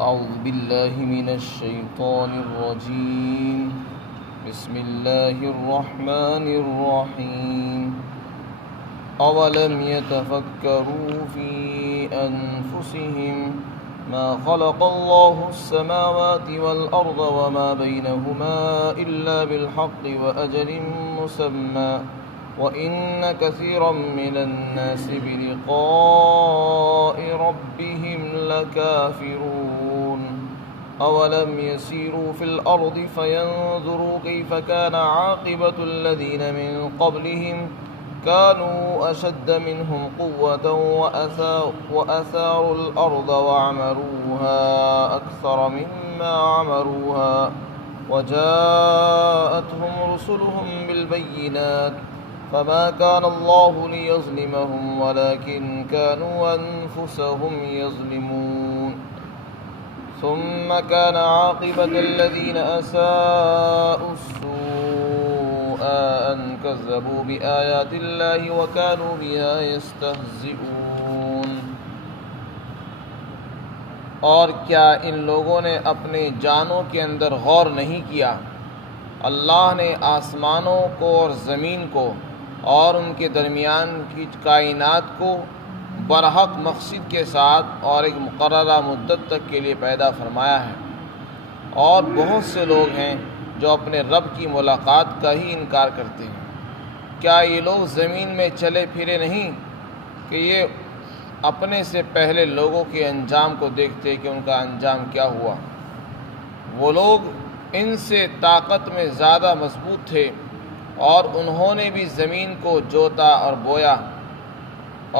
أعوذ بالله من الشيطان الرجيم. بسم الله الرحمن الرحيم. أولم يتفكروا في أنفسهم ما خلق الله السماوات والأرض وما بينهما إلا بالحق وأجل مسمى وَإِنَّ كَثِيرًا مِّنَ النَّاسِ بِلِقَاءِ رَبِّهِمْ لَكَافِرُونَ أَوَلَمْ يَسِيرُوا فِي الْأَرْضِ فَيَنظُرُوا كَيْفَ كَانَ عَاقِبَةُ الَّذِينَ مِن قَبْلِهِمْ كَانُوا أَشَدَّ مِنْهُمْ قُوَّةً وَأَثَارُوا الْأَرْضَ وَعَمَرُوهَا أَكْثَرَ مِمَّا عَمَرُوهَا وَجَاءَتْهُمْ رُسُلُهُم بِالْبَيِّنَاتِ فما كان الله ليظلمهم ولكن كانوا أنفسهم يظلمون ثم كان عاقبة الذين أساءوا السوء أن كذبوا بآيات الله وكانوا بها يستهزئون۔ اور کیا ان لوگوں نے اپنے جانوں کے اندر غور نہیں کیا؟ اللہ نے آسمانوں کو اور زمین کو اور ان کے درمیان کی کائنات کو برحق مقصد کے ساتھ اور ایک مقررہ مدت تک کے لیے پیدا فرمایا ہے، اور بہت سے لوگ ہیں جو اپنے رب کی ملاقات کا ہی انکار کرتے ہیں۔ کیا یہ لوگ زمین میں چلے پھرے نہیں کہ یہ اپنے سے پہلے لوگوں کے انجام کو دیکھتے کہ ان کا انجام کیا ہوا؟ وہ لوگ ان سے طاقت میں زیادہ مضبوط تھے، اور انہوں نے بھی زمین کو جوتا اور بویا،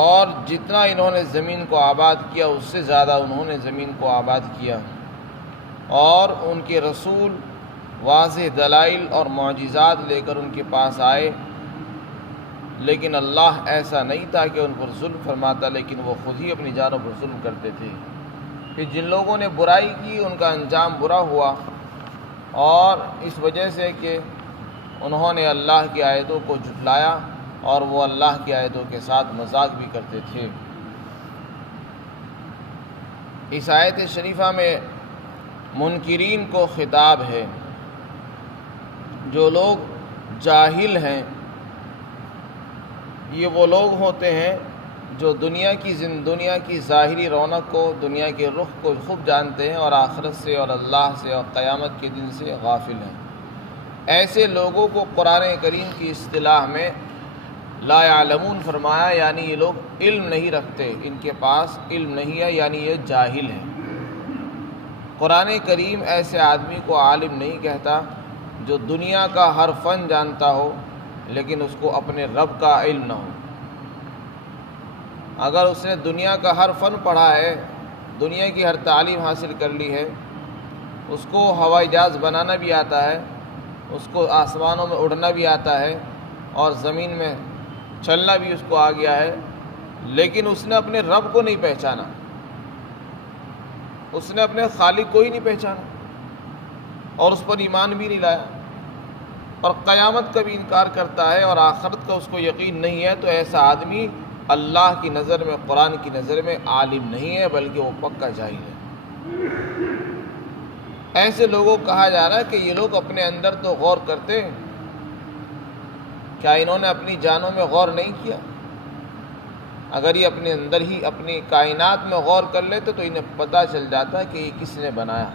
اور جتنا انہوں نے زمین کو آباد کیا اس سے زیادہ انہوں نے زمین کو آباد کیا، اور ان کے رسول واضح دلائل اور معجزات لے کر ان کے پاس آئے، لیکن اللہ ایسا نہیں تھا کہ ان پر ظلم فرماتا، لیکن وہ خود ہی اپنی جانوں پر ظلم کرتے تھے۔ پھر جن لوگوں نے برائی کی ان کا انجام برا ہوا، اور اس وجہ سے کہ انہوں نے اللہ کی آیتوں کو جھٹلایا اور وہ اللہ کی آیتوں کے ساتھ مذاق بھی کرتے تھے۔ اس آیت شریفہ میں منکرین کو خطاب ہے۔ جو لوگ جاہل ہیں یہ وہ لوگ ہوتے ہیں جو دنیا کی ظاہری رونق کو، دنیا کے رخ کو خوب جانتے ہیں، اور آخرت سے اور اللہ سے اور قیامت کے دن سے غافل ہیں۔ ایسے لوگوں کو قرآن کریم کی اصطلاح میں لا یعلمون فرمایا، یعنی یہ لوگ علم نہیں رکھتے، ان کے پاس علم نہیں ہے، یعنی یہ جاہل ہیں۔ قرآن کریم ایسے آدمی کو عالم نہیں کہتا جو دنیا کا ہر فن جانتا ہو لیکن اس کو اپنے رب کا علم نہ ہو۔ اگر اس نے دنیا کا ہر فن پڑھا ہے، دنیا کی ہر تعلیم حاصل کر لی ہے، اس کو ہوائی جہاز بنانا بھی آتا ہے، اس کو آسمانوں میں اڑنا بھی آتا ہے، اور زمین میں چلنا بھی اس کو آ گیا ہے، لیکن اس نے اپنے رب کو نہیں پہچانا، اس نے اپنے خالق کو ہی نہیں پہچانا، اور اس پر ایمان بھی نہیں لایا، اور قیامت کا بھی انکار کرتا ہے، اور آخرت کا اس کو یقین نہیں ہے، تو ایسا آدمی اللہ کی نظر میں، قرآن کی نظر میں عالم نہیں ہے، بلکہ وہ پکا جاہل ہے۔ ایسے لوگوں کو کہا جا رہا ہے کہ یہ لوگ اپنے اندر تو غور کرتے ہیں، کیا انہوں نے اپنی جانوں میں غور نہیں کیا؟ اگر یہ اپنے اندر ہی اپنی کائنات میں غور کر لیتے تو انہیں پتہ چل جاتا کہ یہ کس نے بنایا۔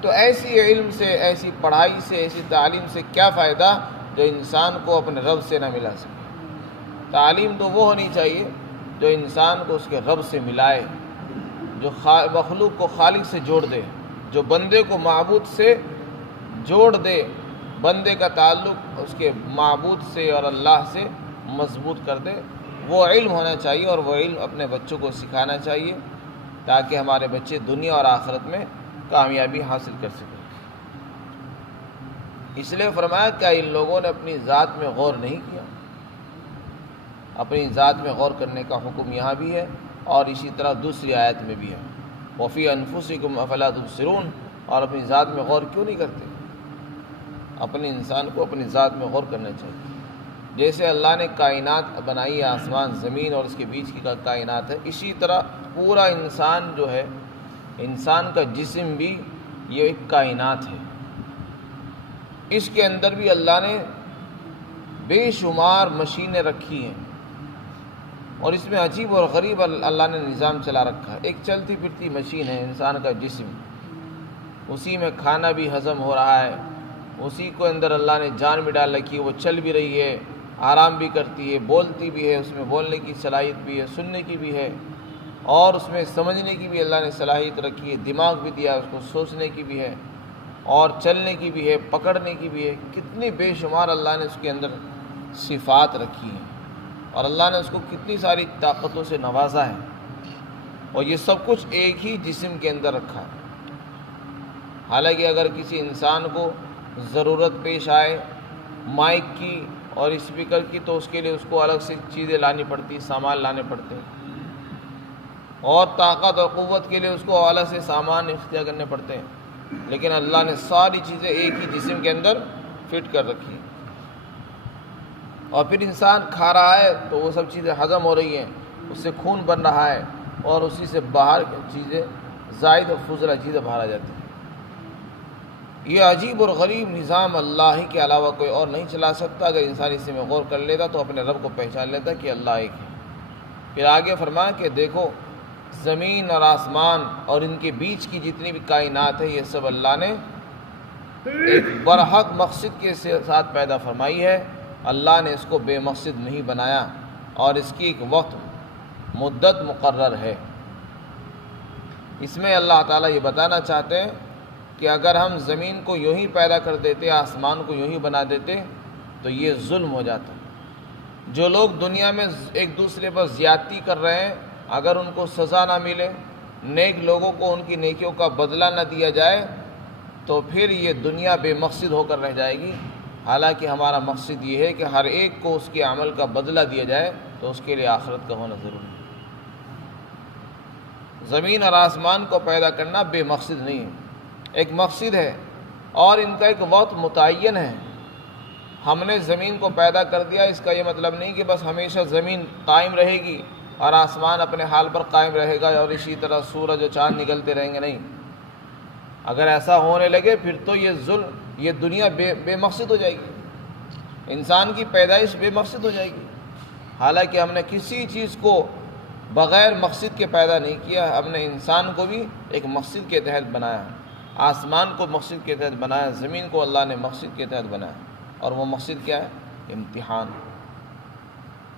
تو ایسی علم سے، ایسی پڑھائی سے، ایسی تعلیم سے کیا فائدہ جو انسان کو اپنے رب سے نہ ملا سکے؟ تعلیم تو وہ ہونی چاہیے جو انسان کو اس کے رب سے ملائے، جو مخلوق کو خالق سے جوڑ دے، جو بندے کو معبود سے جوڑ دے، بندے کا تعلق اس کے معبود سے اور اللہ سے مضبوط کر دے۔ وہ علم ہونا چاہیے، اور وہ علم اپنے بچوں کو سکھانا چاہیے تاکہ ہمارے بچے دنیا اور آخرت میں کامیابی حاصل کر سکیں۔ اس لیے فرمایا کہ ان لوگوں نے اپنی ذات میں غور نہیں کیا۔ اپنی ذات میں غور کرنے کا حکم یہاں بھی ہے، اور اسی طرح دوسری آیت میں بھی ہے، وَفِي أَنفُسِكُمْ أَفَلَا تُبْصِرُونَ۔ اور اپنی ذات میں غور کیوں نہیں کرتے؟ اپنے انسان کو اپنی ذات میں غور کرنا چاہیے۔ جیسے اللہ نے کائنات بنائی ہے، آسمان زمین اور اس کے بیچ کی کائنات ہے، اسی طرح پورا انسان جو ہے انسان کا جسم بھی یہ ایک کائنات ہے، اس کے اندر بھی اللہ نے بے شمار مشینیں رکھی ہیں، اور اس میں عجیب اور غریب اللہ نے نظام چلا رکھا ہے۔ ایک چلتی پھرتی مشین ہے انسان کا جسم، اسی میں کھانا بھی ہضم ہو رہا ہے، اسی کو اندر اللہ نے جان بھی ڈال رکھی ہے، وہ چل بھی رہی ہے، آرام بھی کرتی ہے، بولتی بھی ہے، اس میں بولنے کی صلاحیت بھی ہے، سننے کی بھی ہے، اور اس میں سمجھنے کی بھی اللہ نے صلاحیت رکھی ہے، دماغ بھی دیا اس کو، سوچنے کی بھی ہے، اور چلنے کی بھی ہے، پکڑنے کی بھی ہے۔ کتنی بے شمار اللہ نے اس کے اندر صفات رکھی ہیں، اور اللہ نے اس کو کتنی ساری طاقتوں سے نوازا ہے، اور یہ سب کچھ ایک ہی جسم کے اندر رکھا ہے۔ حالانکہ اگر کسی انسان کو ضرورت پیش آئے مائک کی اور اسپیکر کی تو اس کے لیے اس کو الگ سے چیزیں لانی پڑتی، سامان لانے پڑتے ہیں، اور طاقت اور قوت کے لیے اس کو الگ سے سامان اختیار کرنے پڑتے ہیں، لیکن اللہ نے ساری چیزیں ایک ہی جسم کے اندر فٹ کر رکھی ہیں۔ اور پھر انسان کھا رہا ہے تو وہ سب چیزیں ہضم ہو رہی ہیں، اس سے خون بن رہا ہے، اور اسی سے باہر چیزیں زائد اور فضلہ چیزیں باہر آ جاتی ہیں۔ یہ عجیب اور غریب نظام اللہ ہی کے علاوہ کوئی اور نہیں چلا سکتا۔ اگر انسان اس میں غور کر لیتا تو اپنے رب کو پہچان لیتا کہ اللہ ایک ہے۔ پھر آگے فرمایا کہ دیکھو زمین اور آسمان اور ان کے بیچ کی جتنی بھی کائنات ہے، یہ سب اللہ نے ایک برحق مقصد کے ساتھ پیدا فرمائی ہے۔ اللہ نے اس کو بے مقصد نہیں بنایا، اور اس کی ایک وقت مدت مقرر ہے۔ اس میں اللہ تعالیٰ یہ بتانا چاہتے ہیں کہ اگر ہم زمین کو یوں ہی پیدا کر دیتے، آسمان کو یوں ہی بنا دیتے تو یہ ظلم ہو جاتا۔ جو لوگ دنیا میں ایک دوسرے پر زیادتی کر رہے ہیں، اگر ان کو سزا نہ ملے، نیک لوگوں کو ان کی نیکیوں کا بدلہ نہ دیا جائے، تو پھر یہ دنیا بے مقصد ہو کر رہ جائے گی۔ حالانکہ ہمارا مقصد یہ ہے کہ ہر ایک کو اس کے عمل کا بدلہ دیا جائے، تو اس کے لیے آخرت کا ہونا ضروری ہے۔ زمین اور آسمان کو پیدا کرنا بے مقصد نہیں ہے، ایک مقصد ہے، اور ان کا ایک وقت متعین ہے۔ ہم نے زمین کو پیدا کر دیا، اس کا یہ مطلب نہیں کہ بس ہمیشہ زمین قائم رہے گی اور آسمان اپنے حال پر قائم رہے گا اور اسی طرح سورج اور چاند نکلتے رہیں گے، نہیں۔ اگر ایسا ہونے لگے پھر تو یہ دنیا بے مقصد ہو جائے گی، انسان کی پیدائش بے مقصد ہو جائے گی۔ حالانکہ ہم نے کسی چیز کو بغیر مقصد کے پیدا نہیں کیا، ہم نے انسان کو بھی ایک مقصد کے تحت بنایا، آسمان کو مقصد کے تحت بنایا، زمین کو اللہ نے مقصد کے تحت بنایا، اور وہ مقصد کیا ہے؟ امتحان۔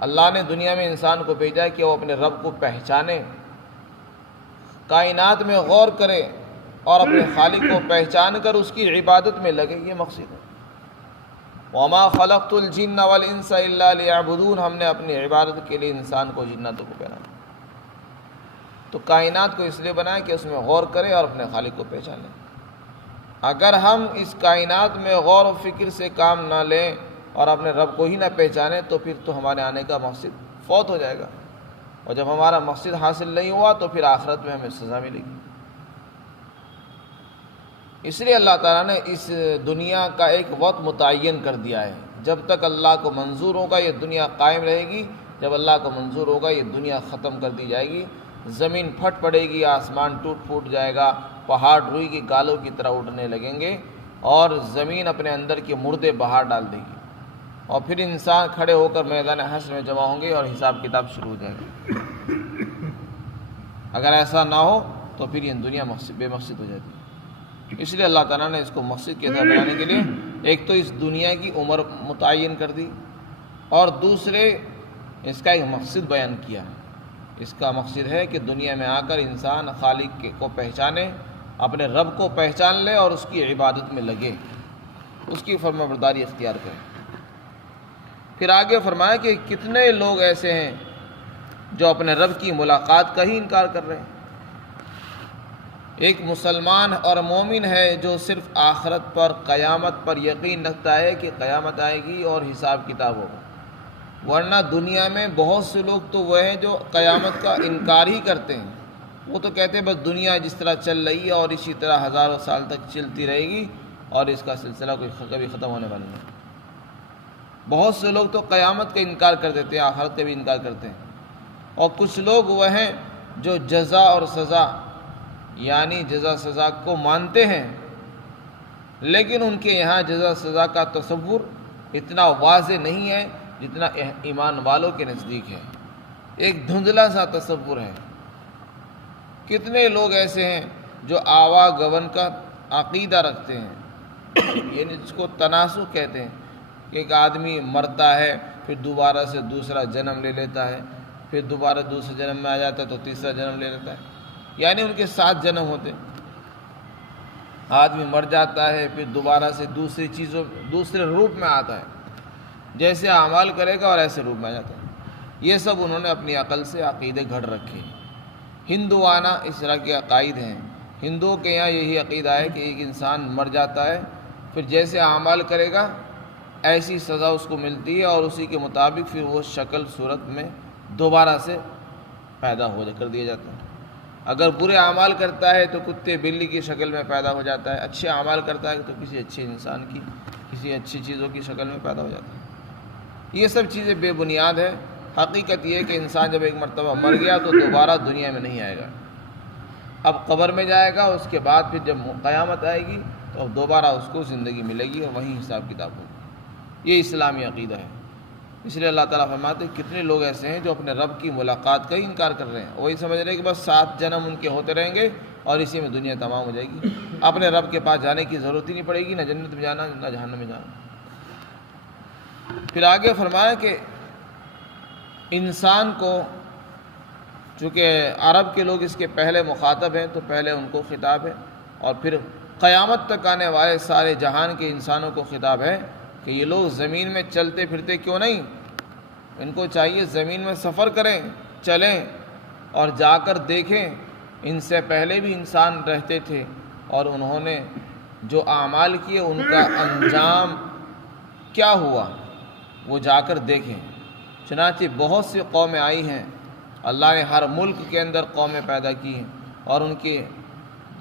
اللہ نے دنیا میں انسان کو بھیجا ہے کہ وہ اپنے رب کو پہچانے، کائنات میں غور کرے اور اپنے خالق کو پہچان کر اس کی عبادت میں لگے، یہ مقصد ہے۔ وَمَا خَلَقْتُ الْجِنَّ وَالْإِنسَ إِلَّا لِيَعْبُدُونَ، ہم نے اپنی عبادت کے لیے انسان کو جناتوں کو بنایا۔ تو کائنات کو اس لیے بنایا کہ اس میں غور کرے اور اپنے خالق کو پہچانے۔ اگر ہم اس کائنات میں غور و فکر سے کام نہ لیں اور اپنے رب کو ہی نہ پہچانے تو پھر تو ہمارے آنے کا مقصد فوت ہو جائے گا، اور جب ہمارا مقصد حاصل نہیں ہوا تو پھر آخرت میں ہمیں سزا ملے گی۔ اس لیے اللہ تعالیٰ نے اس دنیا کا ایک وقت متعین کر دیا ہے، جب تک اللہ کو منظور ہوگا یہ دنیا قائم رہے گی، جب اللہ کو منظور ہوگا یہ دنیا ختم کر دی جائے گی، زمین پھٹ پڑے گی، آسمان ٹوٹ پھوٹ جائے گا، پہاڑ روئی کی گالوں کی طرح اٹھنے لگیں گے، اور زمین اپنے اندر کے مردے باہر ڈال دے گی، اور پھر انسان کھڑے ہو کر میدان حشر میں جمع ہوں گے اور حساب کتاب شروع ہو جائے گا۔ اگر ایسا نہ ہو تو پھر یہ دنیا بے مقصد ہو جاتی ہے۔ اس لیے اللہ تعالیٰ نے اس کو مقصد کے طرح بنانے کے لیے ایک تو اس دنیا کی عمر متعین کر دی، اور دوسرے اس کا ایک مقصد بیان کیا۔ اس کا مقصد ہے کہ دنیا میں آ کر انسان خالق کو پہچانے، اپنے رب کو پہچان لے اور اس کی عبادت میں لگے، اس کی فرمانبرداری اختیار کرے۔ پھر آگے فرمایا کہ کتنے لوگ ایسے ہیں جو اپنے رب کی ملاقات کا ہی انکار کر رہے ہیں۔ ایک مسلمان اور مومن ہے جو صرف آخرت پر، قیامت پر یقین رکھتا ہے کہ قیامت آئے گی اور حساب کتاب ہوگا، ورنہ دنیا میں بہت سے لوگ تو وہ ہیں جو قیامت کا انکار ہی کرتے ہیں۔ وہ تو کہتے ہیں بس دنیا جس طرح چل رہی ہے اور اسی طرح ہزاروں سال تک چلتی رہے گی اور اس کا سلسلہ کبھی ختم ہونے والا نہیں۔ بہت سے لوگ تو قیامت کا انکار کر دیتے ہیں، آخرت کا بھی انکار کرتے ہیں، اور کچھ لوگ وہ ہیں جو جزا اور سزا یعنی جزا سزا کو مانتے ہیں، لیکن ان کے یہاں جزا سزا کا تصور اتنا واضح نہیں ہے جتنا ایمان والوں کے نزدیک ہے، ایک دھندلا سا تصور ہے۔ کتنے لوگ ایسے ہیں جو آوا گون کا عقیدہ رکھتے ہیں، یعنی جس کو تناسخ کہتے ہیں، کہ ایک آدمی مرتا ہے پھر دوبارہ سے دوسرا جنم لے لیتا ہے، پھر دوبارہ دوسرے جنم میں آ جاتا ہے تو تیسرا جنم لے لیتا ہے، یعنی ان کے 7 جنم ہوتے ہیں۔ آدمی مر جاتا ہے پھر دوبارہ سے دوسرے روپ میں آتا ہے، جیسے اعمال کرے گا اور ایسے روپ میں آ جاتا ہے۔ یہ سب انہوں نے اپنی عقل سے عقیدے گھڑ رکھے۔ ہندوانہ اس طرح کے عقائد ہیں۔ ہندوؤں کے یہاں یہی عقیدہ ہے کہ ایک انسان مر جاتا ہے، پھر جیسے اعمال کرے گا ایسی سزا اس کو ملتی ہے، اور اسی کے مطابق پھر وہ شکل صورت میں دوبارہ سے پیدا کر دیا جاتا ہے۔ اگر برے اعمال کرتا ہے تو کتے بلی کی شکل میں پیدا ہو جاتا ہے، اچھے اعمال کرتا ہے تو کسی اچھے انسان کی، کسی اچھی چیزوں کی شکل میں پیدا ہو جاتا ہے۔ یہ سب چیزیں بے بنیاد ہے۔ حقیقت یہ ہے کہ انسان جب ایک مرتبہ مر گیا تو دوبارہ دنیا میں نہیں آئے گا، اب قبر میں جائے گا، اس کے بعد پھر جب قیامت آئے گی تو اب دوبارہ اس کو زندگی ملے گی اور وہیں حساب کتاب ہوگی۔ یہ اسلامی عقیدہ ہے۔ اس لیے اللہ تعالیٰ فرماتے ہیں کتنے لوگ ایسے ہیں جو اپنے رب کی ملاقات کا ہی انکار کر رہے ہیں، وہی سمجھ رہے ہیں کہ بس 7 جنم ان کے ہوتے رہیں گے اور اسی میں دنیا تمام ہو جائے گی، اپنے رب کے پاس جانے کی ضرورت ہی نہیں پڑے گی، نہ جنت میں جانا نہ جہنم میں جانا۔ پھر آگے فرمایا کہ انسان کو، چونکہ عرب کے لوگ اس کے پہلے مخاطب ہیں تو پہلے ان کو خطاب ہے، اور پھر قیامت تک آنے والے سارے جہان کے انسانوں کو خطاب ہے کہ یہ لوگ زمین میں چلتے پھرتے کیوں نہیں، ان کو چاہیے زمین میں سفر کریں، چلیں اور جا کر دیکھیں ان سے پہلے بھی انسان رہتے تھے اور انہوں نے جو اعمال کیے ان کا انجام کیا ہوا، وہ جا کر دیکھیں۔ چنانچہ بہت سی قومیں آئی ہیں، اللہ نے ہر ملک کے اندر قومیں پیدا کی ہیں، اور ان کے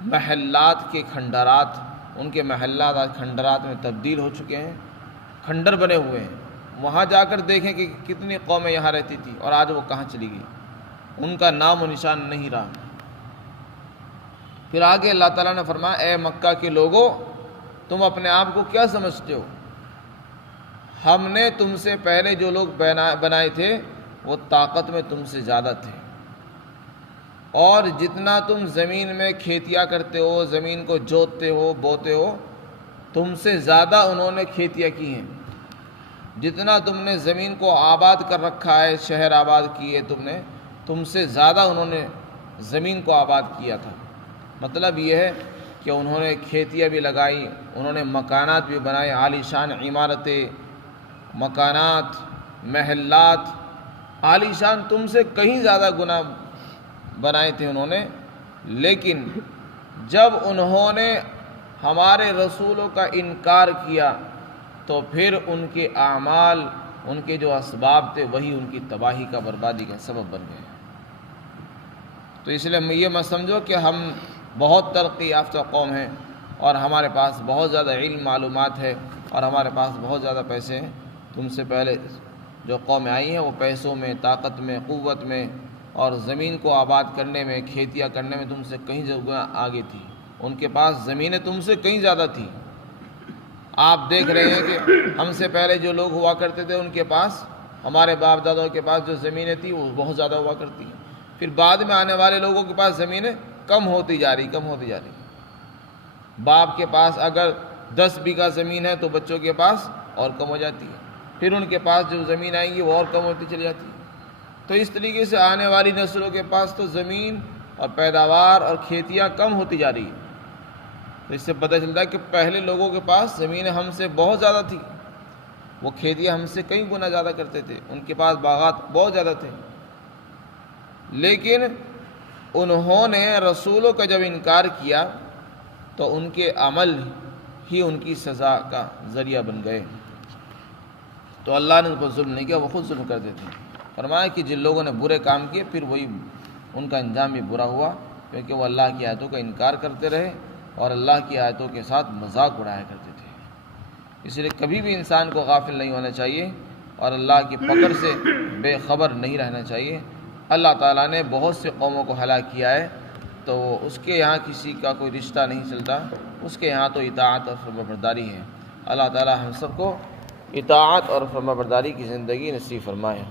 محلات کے کھنڈرات، ان کے محلات آج کھنڈرات میں تبدیل ہو چکے ہیں، کھنڈر بنے ہوئے ہیں۔ وہاں جا کر دیکھیں کہ کتنی قومیں یہاں رہتی تھیں اور آج وہ کہاں چلی گئی، ان کا نام و نشان نہیں رہا۔ پھر آگے اللہ تعالیٰ نے فرمایا اے مکہ کے لوگوں، تم اپنے آپ کو کیا سمجھتے ہو؟ ہم نے تم سے پہلے جو لوگ بنائے تھے وہ طاقت میں تم سے زیادہ تھے، اور جتنا تم زمین میں کھیتیاں کرتے ہو، زمین کو جوتتے ہو، بوتے ہو، تم سے زیادہ انہوں نے کھیتیاں کی ہیں۔ جتنا تم نے زمین کو آباد کر رکھا ہے، شہر آباد کیے تم سے زیادہ انہوں نے زمین کو آباد کیا تھا۔ مطلب یہ ہے کہ انہوں نے کھیتیاں بھی لگائی، انہوں نے مکانات بھی بنائے، عالی شان عمارتیں، مکانات، محلات عالی شان تم سے کہیں زیادہ گنا بنائے تھے انہوں نے، لیکن جب انہوں نے ہمارے رسولوں کا انکار کیا تو پھر ان کے اعمال، ان کے جو اسباب تھے وہی ان کی تباہی کا، بربادی کا سبب بن گئے۔ تو اس لیے یہ مت سمجھو کہ ہم بہت ترقی یافتہ قوم ہیں اور ہمارے پاس بہت زیادہ علم معلومات ہے اور ہمارے پاس بہت زیادہ پیسے ہیں۔ تم سے پہلے جو قومیں آئی ہیں وہ پیسوں میں، طاقت میں، قوت میں اور زمین کو آباد کرنے میں، کھیتیاں کرنے میں تم سے کہیں گنا آگے تھی، ان کے پاس زمینیں تم سے کہیں زیادہ تھیں۔ آپ دیکھ رہے ہیں کہ ہم سے پہلے جو لوگ ہوا کرتے تھے ان کے پاس، ہمارے باپ دادوں کے پاس جو زمینیں تھیں وہ بہت زیادہ ہوا کرتی ہیں، پھر بعد میں آنے والے لوگوں کے پاس زمینیں کم ہوتی جا رہی۔ باپ کے پاس اگر 10 بیگھہ زمین ہے تو بچوں کے پاس اور کم ہو جاتی ہے، پھر ان کے پاس جو زمین آئیں گی وہ اور کم ہوتی چلی جاتی ہے۔ تو اس طریقے سے آنے والی نسلوں کے پاس تو زمین اور پیداوار اور کھیتیاں کم ہوتی جا رہی ہیں۔ تو اس سے پتہ چلتا ہے کہ پہلے لوگوں کے پاس زمینیں ہم سے بہت زیادہ تھیں، وہ کھیتیاں ہم سے کئی گنا زیادہ کرتے تھے، ان کے پاس باغات بہت زیادہ تھے، لیکن انہوں نے رسولوں کا جب انکار کیا تو ان کے عمل ہی ان کی سزا کا ذریعہ بن گئے۔ تو اللہ نے ان کو ظلم نہیں کیا، وہ خود ظلم کر دیتے ہیں۔ فرمایا کہ جن لوگوں نے برے کام کیے پھر وہی ان کا انجام بھی برا ہوا، کیونکہ وہ اللہ کی آیتوں کا انکار کرتے رہے اور اللہ کی آیتوں کے ساتھ مذاق اڑایا کرتے تھے۔ اس لیے کبھی بھی انسان کو غافل نہیں ہونا چاہیے اور اللہ کی پکڑ سے بے خبر نہیں رہنا چاہیے۔ اللہ تعالیٰ نے بہت سے قوموں کو ہلاک کیا ہے، تو اس کے یہاں کسی کا کوئی رشتہ نہیں چلتا، اس کے یہاں تو اطاعت اور فرما برداری ہے۔ اللہ تعالی ہم سب کو اطاعت اور فرما برداری کی زندگی نصیب فرمائے۔